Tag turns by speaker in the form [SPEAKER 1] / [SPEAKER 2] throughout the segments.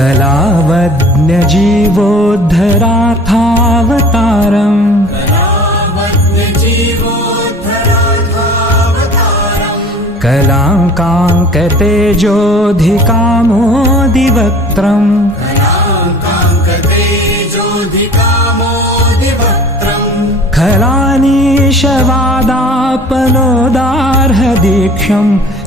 [SPEAKER 1] कलावज्ञजीवोद्धरार्थावतारम् कलाङ्काङ्कतेजोऽधिकामोदिवक्त्रम् खलानीशवादापनोदार्हदीक्षम्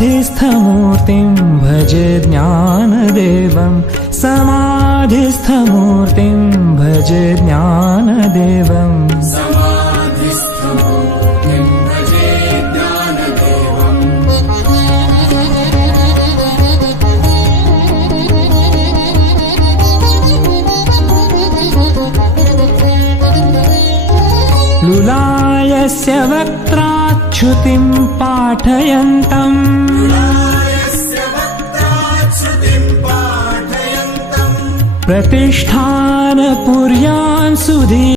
[SPEAKER 1] समाधिस्थमूर्तिम् भजे ज्ञानदेवम् समाधिस्थमूर्तिम् भजे ज्ञानदेवम् लुलायस्य वक्त्राच्छ्रुतिम् पाठयन्तम्। प्रतिष्ठानपुर्यान् सुधी